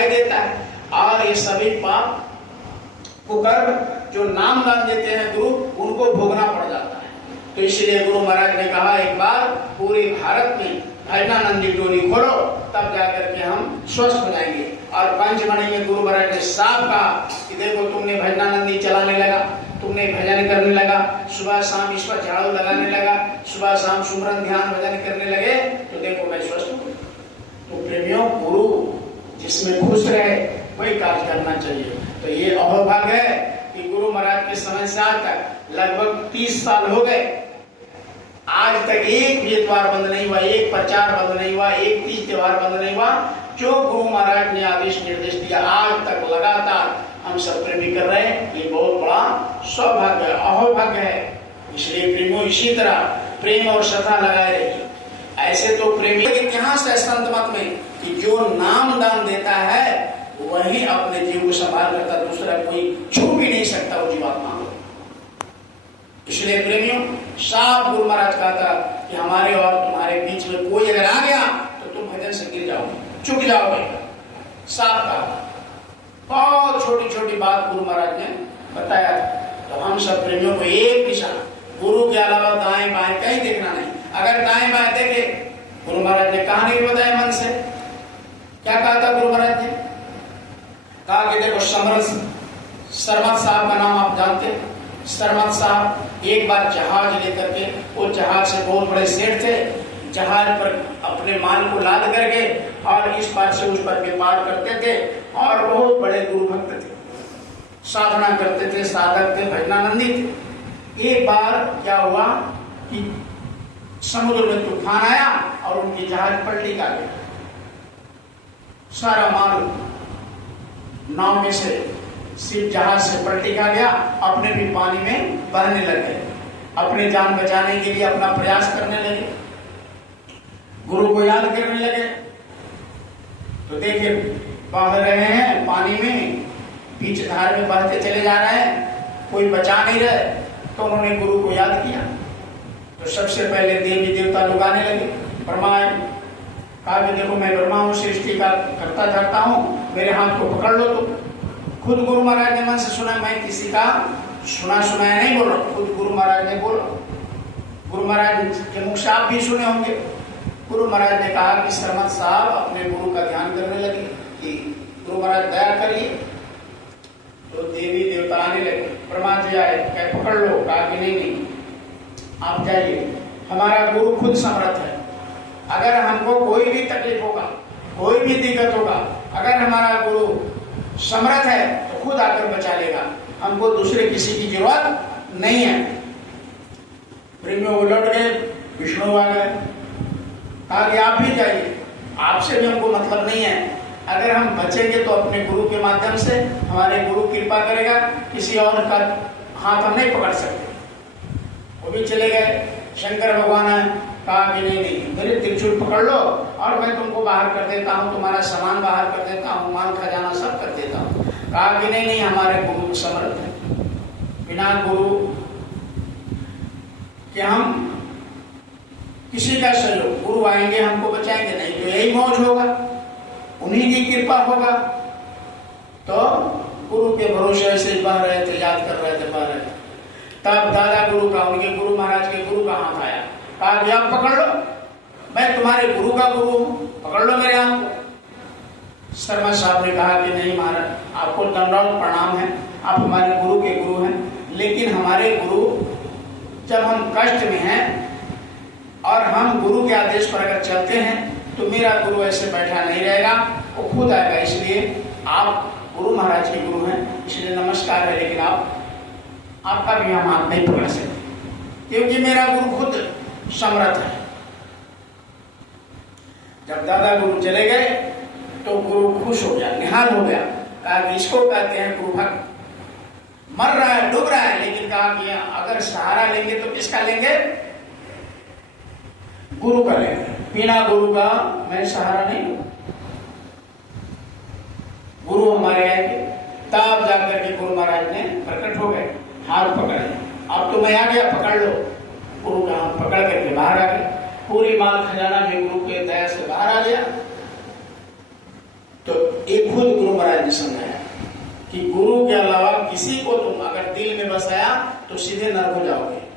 दिखाई देता है। और ये सभी पाप कुकर्म जो नाम दान देते हैं गुरु, उनको भोगना पड़ जाता है। तो इसलिए गुरु महाराज ने कहा एक बार पूरे भारत में भजनानंद की टोली खोलो, तब जाकर के हम स्वस्थ हो जाएंगे। और पंचमढ़ी में गुरु महाराज ने साफ कहा कि देखो तुमने भजनानंदी चलाने लगा, तुमने भजन करने लगा, सुबह शाम ईश्वर झाड़ू लगाने लगा, सुबह शाम सुमरन ध्यान भजन करने लगे, तो देखो मैं स्वस्थ हूँ। तो प्रेमियों, गुरु जिसमें खुश रहे वही कार्य करना चाहिए। तो ये अहोभाग्य है कि गुरु महाराज के समय से आज तक लगभग 30 साल हो गए, आज तक एक भी इतवार बंद नहीं हुआ, एक प्रचार बंद नहीं हुआ, एक तीज त्योहार बंद नहीं हुआ। जो गुरु महाराज ने आदेश निर्देश दिया आज तक लगातार हम सब प्रेमी कर रहे हैं। ये बहुत बड़ा सौभाग्य है, अहोभाग्य है। इसलिए प्रेमियों इसी तरह प्रेम और श्रद्धा लगाए रहिए। ऐसे तो प्रेमी इतिहास है संत मत में कि जो नाम दान देता है वही अपने जीव को संभाल करता, दूसरा कोई छू भी नहीं सकता वो जीवात्मा को। इसलिए प्रेमियों, साफ गुरु महाराज कहा था कि हमारे और तुम्हारे बीच में कोई अगर आ गया तो तुम भजन से गिर जाओगे, चुक जाओगे। साफ कहा, बहुत छोटी छोटी बात गुरु महाराज ने बताया था। तो हम सब प्रेमियों को एक दिशा, गुरु के अलावा दाएं बाएं कहीं देखना नहीं। अगर दाएं बाएं देखे, गुरु महाराज ने कहा नहीं बताया मन से। क्या कहा था गुरु महाराज ने? कहा कि देखो सरमत साहब का नाम आप जानते हैं। सरमत साहब एक बार जहाज लेकर के, वो जहाज से बहुत बड़े सेठ थे, जहाज पर अपने माल को लाद करके और इस पार से उस पार व्यापार करते थे और बहुत बड़े गुरु भक्त थे, साधना करते थे, साधक थे, भजनानंदी थे। एक बार क्या हुआ कि समुद्र में तूफान आया और उनकी जहाज पलटी का गया। सारा माल नाव में से, सिर्फ जहाज से पलटी खा गया, अपने भी पानी में बहने लगे। अपने जान बचाने के लिए अपना प्रयास करने लगे, गुरु को याद करने लगे। तो देखिए बह रहे हैं पानी में, बीच धार में बहते चले जा रहे हैं, कोई बचा नहीं रहे। तो उन्होंने गुरु को याद किया। तो सबसे पहले देवी देवता लोग आने लगे, ब्रह्मा आए, कहा कि देखो मैं ब्रह्मा हूँ, सृष्टि का करता धरता हूँ, मेरे हाथ को पकड़ लो। तो खुद गुरु महाराज ने मन से सुना, मैं किसी का सुना सुनाया नहीं बोल रहा, खुद गुरु महाराज ने बोला। गुरु महाराज के मुख से आप भी सुने होंगे। गुरु महाराज ने कहा कि सरमत साहब अपने गुरु का ध्यान करने लगे कि गुरु महाराज दया करिए। तो देवी देवता आने लगे, ब्रह्मा जी आए, कहे पकड़ लो। कहा कि नहीं आप जाइए, हमारा गुरु खुद समर्थ है। अगर हमको कोई भी तकलीफ होगा, कोई भी दिक्कत होगा, अगर हमारा गुरु समर्थ है तो खुद आकर बचा लेगा, हमको दूसरे किसी की जरूरत नहीं है। प्रेमियों वो लौट गए, विष्णु आ गए, कहा कि आप भी जाइए, आपसे भी हमको मतलब नहीं है। अगर हम बचेंगे तो अपने गुरु के माध्यम से, हमारे गुरु कृपा करेगा, किसी और का हाथ हम नहीं पकड़ सकते। वो भी चले गए। शंकर भगवान है, कहा कि नहीं मेरे त्रिशूल पकड़ लो और मैं तुमको बाहर कर देता हूँ, तुम्हारा सामान बाहर कर देता हूँ, माल खजाना सब कर देता हूँ। कहा कि नहीं हमारे गुरु समर्थ है, बिना गुरु कि हम किसी का सहयोग, गुरु आएंगे हमको बचाएंगे, नहीं तो यही मौज होगा, उन्हीं की कृपा होगा। तो गुरु के भरोसे ऐसे बह रहे थे, याद कर रहे थे, बह रहे थे। तब दादा गुरु का, उनके गुरु महाराज के गुरु का हाथ आया, कहा कि आप पकड़ लो, मैं तुम्हारे गुरु का गुरु हूं, पकड़ लो मेरे हाथ को। शर्मा साहब ने कहा कि नहीं महाराज, आपको दंडवत प्रणाम है, आप हमारे गुरु के गुरु हैं, लेकिन हमारे गुरु जब हम कष्ट में हैं और हम गुरु के आदेश पर अगर चलते हैं तो मेरा गुरु ऐसे बैठा नहीं रहेगा, वो खुद आएगा। इसलिए आप गुरु महाराज के गुरु हैं, इसलिए नमस्कार है, लेकिन आपका भी हम हाथ नहीं पकड़ सकते, क्योंकि मेरा गुरु खुद समर्थ है। जब दादा गुरु चले गए तो गुरु खुश हो गया, निहाल हो गया, कहा कि इसको कहते हैं गुरु भक्त। मर रहा है, डूब रहा है, लेकिन कहा कि अगर सहारा लेंगे तो किसका लेंगे? गुरु का लेंगे, बिना गुरु का मैं सहारा नहीं लूं। गुरु हमारे आएंगे, तब जाकर के गुरु महाराज ने प्रकट हो गए, हाथ पकड़े, अब तो मैं आ गया, पकड़ लो। गुरु का हाथ पकड़ करके बाहर आ गए, पूरी माल खजाना भी गुरु के दया से बाहर आ गया। तो एक खुद गुरु महाराज ने समझाया कि गुरु के अलावा किसी को तुम अगर दिल में बसाया तो सीधे नरक हो जाओगे।